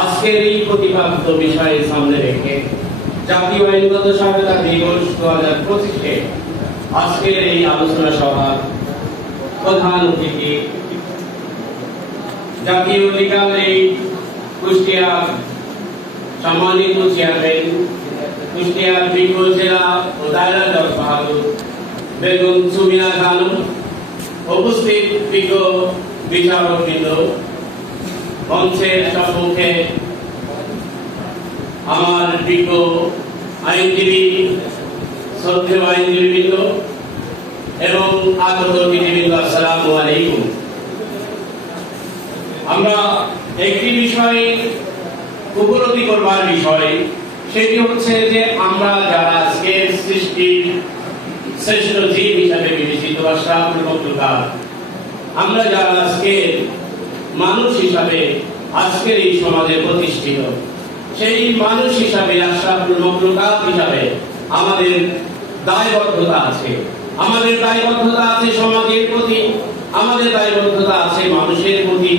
আজকের এই প্রতিপাদ্য বিষয়ে সামনে রেখে জাতীয় আইনগত সহায়তা দিবস 2025-এ আজকের এই আলোচনা সভার প্রধান অতিথি জাতীয় লিগ্যাল এইড কুষ্টিয়া সম্মানিত চেয়ারম্যান, কুষ্টিয়ার বিজ্ঞ জেলা ও দায়রা জজ বাহাদুর বেগম সুমিয়া খান, উপস্থিত বিজ্ঞ বিচারকবৃন্দ, মঞ্চের সম্মুখে আমার বিজ্ঞ আইনজীবী, শ্রদ্ধেয় আইনজীবীবৃন্দ এবং আগত অতিথিবৃন্দ, আসসালামু আলাইকুম। আমরা একটি বিষয় উপলব্ধি করবার বিষয়, সেটি হচ্ছে যে আমরা যারা আজকে সৃষ্টির শ্রেষ্ঠ জীব হিসাবে বিবেচিত আশরাফুল মাখলুকাত, আমরা যারা আজকে মানুষ হিসাবে আজকের এই সমাজে প্রতিষ্ঠিত, সেই মানুষ হিসাবে আশরাফুল মাখলুকাত হিসাবে আমাদের দায়বদ্ধতা আছে। আমাদের দায়বদ্ধতা আছে সমাজের প্রতি, আমাদের দায়বদ্ধতা আছে মানুষের প্রতি,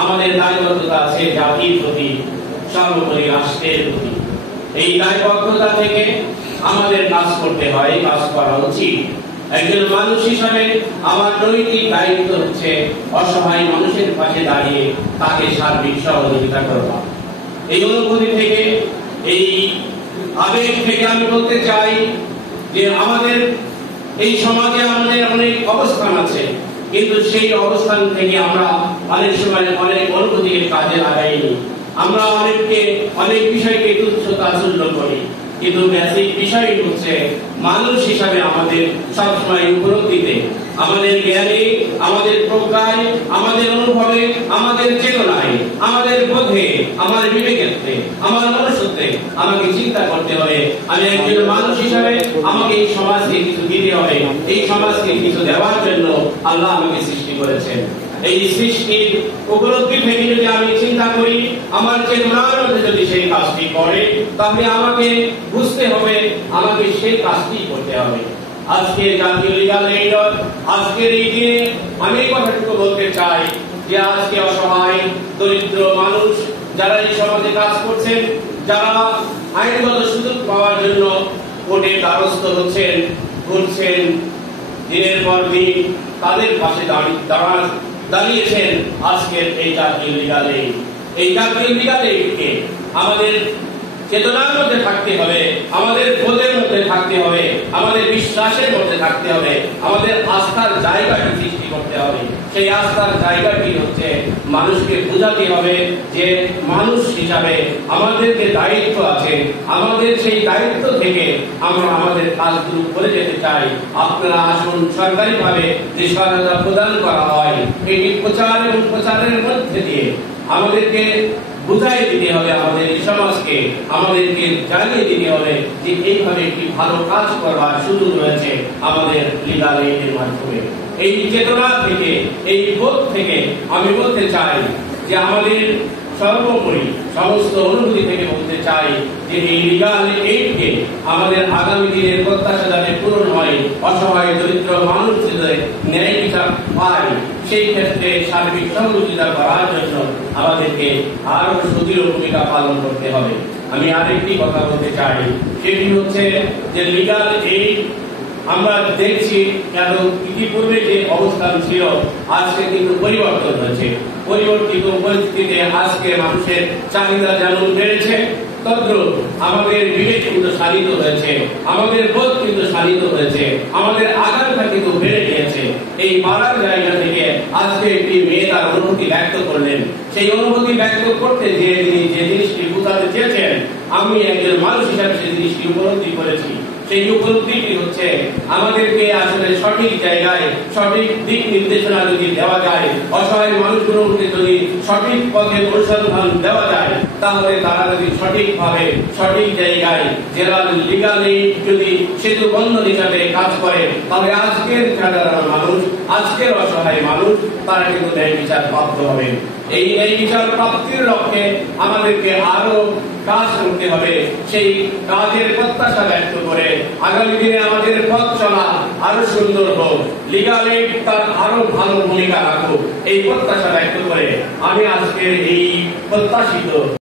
আমাদের দায়বদ্ধতা আছে জাতির প্রতি, সর্বোপরি রাষ্ট্রের প্রতি। এই দায়বদ্ধতা থেকে আমাদের কাজ করতে হয়, কাজ করা উচিত। একজন মানুষ হিসাবে আমার নৈতিক দায়িত্ব হচ্ছে অসহায় মানুষের পাশে দাঁড়িয়ে তাকে সার্বিক সহযোগিতা করা। এই অনুভূতি থেকে, এই আবেগ থেকে আমি বলতে চাই যে আমাদের এই সমাজে আমাদের অনেক অবস্থান আছে, কিন্তু সেই অবস্থান থেকে আমরা অনেক সময় অনেক অনুভূতিকে কাজে লাগাইনি। আমরা অনেক বিষয়কে তুচ্ছ তাচ্ছিল্য করি, কিন্তু বেসিক বিষয় হচ্ছে মানুষ হিসাবে আমাদের সবসময় উপলব্ধিতে, আমাদের জ্ঞানে, আমাদের প্রজ্ঞায়, আমাদের অনুভবে, আমাদের চেতনায়, আমাদের বোধে, আমাদের বিবেকে, আমার মনুষ্যত্বে আমাকে চিন্তা করতে হবে আমি একজন মানুষ হিসাবে আমাকে এই সমাজকে কিছু দিতে হবে। এই সমাজকে কিছু দেওয়ার জন্য আল্লাহ আমাকে সৃষ্টি করেছেন। এই সৃষ্টির উপলব্ধি থেকে যদি আমি চিন্তা করি, আমার চেতনার মধ্যে যদি সেই কাজটি করে, তাহলে আমাকে বুঝতে হবে আমাকে সেই কাজটি করতে হবে। আজকে জাতীয় লিগ্যাল এইড, আজকের এই দিনে আমি এই কথাটুকু বলতে চাই যে আজকে অসহায় দরিদ্র মানুষ যারা এই সমাজে কাজ করছেন, যারা আইনগত সুযোগ পাওয়ার জন্য কোর্টের দ্বারস্থ হচ্ছেন, ঘুরছেন দিনের পর দিন, তাদের পাশে দাঁড়িয়েছেন আজকের এই জাতীয় লিগ্যাল এইড। এই জাতীয় লিগ্যাল এইডকে আমাদের চেতনার মধ্যে থাকতে হবে, আমাদের বোধের মধ্যে থাকতে হবে, আমাদের বিশ্বাসের মধ্যে থাকতে হবে, আমাদের আস্থার জায়গাটি সৃষ্টি করতে হবে। সেই আস্থার জায়গাটি হচ্ছে মানুষকে বোঝাতে হবে যে মানুষ হিসাবে আমাদেরকে দায়িত্ব আছে, আমাদের সেই দায়িত্ব থেকে আমরা আমাদের কাজগুলো করে যেতে চাই। আপনারা আসুন, সরকারিভাবে যে সহায়তা প্রদান করা হয় এটি প্রচার এবং প্রচারের মধ্যে দিয়ে আমাদেরকে বুঝাই দিতে হবে, আমাদের এই সমাজকে আমাদেরকে জানিয়ে দিতে হবে যে এইভাবে একটি ভালো কাজ করবার সুযোগ রয়েছে আমাদের লিগ্যাল এইডের মাধ্যমে। এই চেতনা থেকে, এই বোধ থেকে আমি বলতে চাই যে আমাদের সর্বোপরি সমস্ত অনুভূতি থেকে বলতে চাই যে এই লিগ্যাল এইডকে আমাদের আগামী দিনের প্রত্যাশা যাতে পূরণ হয়, অসহায় দরিদ্র মানুষ যাতে ন্যায় বিচার পায়, সেই ক্ষেত্রে সার্বিক সহযোগিতা করার জন্য আমাদেরকে আরো সুদৃঢ় ভূমিকা পালন করতে হবে। আমি আরেকটি কথা বলতে চাই, সেটি হচ্ছে যে লিগ্যাল এইড আমরা দেখছি কেন ইতিপূর্বে যে অবস্থান ছিল আজকে কিন্তু পরিবর্তন হয়েছে। পরিবর্তিত পরিস্থিতিতে আজকে মানুষের চাহিদা যেমন বেড়েছে, তদ্রুপ আমাদের বিবেক কিন্তু শালিত হয়েছে, আমাদের বোধ কিন্তু শালিত হয়েছে, আমাদের আকাঙ্ক্ষা কিন্তু বেড়ে গিয়েছে। এই বাড়ার জায়গা থেকে আজকে একটি মেয়ে তার অনুভূতি ব্যক্ত করলেন। সেই অনুভূতি ব্যক্ত করতে যে তিনি যে জিনিসটি বোঝাতে চেয়েছেন, আমি একজন মানুষ হিসাবে সেই জিনিসটি উপলব্ধি করেছি। সেই উপলব্ধিটি হচ্ছে আমাদেরকে আসলে সঠিক জায়গায় সঠিক দিক নির্দেশনা যদি দেওয়া যায়, অসহায় মানুষগুলোকে যদি সঠিক পথে অনুসন্ধান দেওয়া যায়, তাহলে তারা যদি সঠিকভাবে সঠিক জায়গায় জেলার লিগ্যাল এইড যদি সেতু বন্ধন হিসাবে কাজ করে, তাহলে আজকের সাধারণ মানুষ, আজকের অসহায় মানুষ তারা কিন্তু ন্যায় বিচার প্রাপ্ত হবে। এই ন্যায় বিচার প্রাপ্তির লক্ষ্যে আমাদেরকে আরো কাজ করতে হবে। সেই কাজের প্রত্যাশা ব্যক্ত করে আগামী দিনে আমাদের পথ চলা আরো সুন্দর হোক, লিগ্যাল এইড তার আরো ভালো ভূমিকা রাখুক, এই প্রত্যাশা ব্যক্ত করে আমি আজকের এই প্রত্যাশিত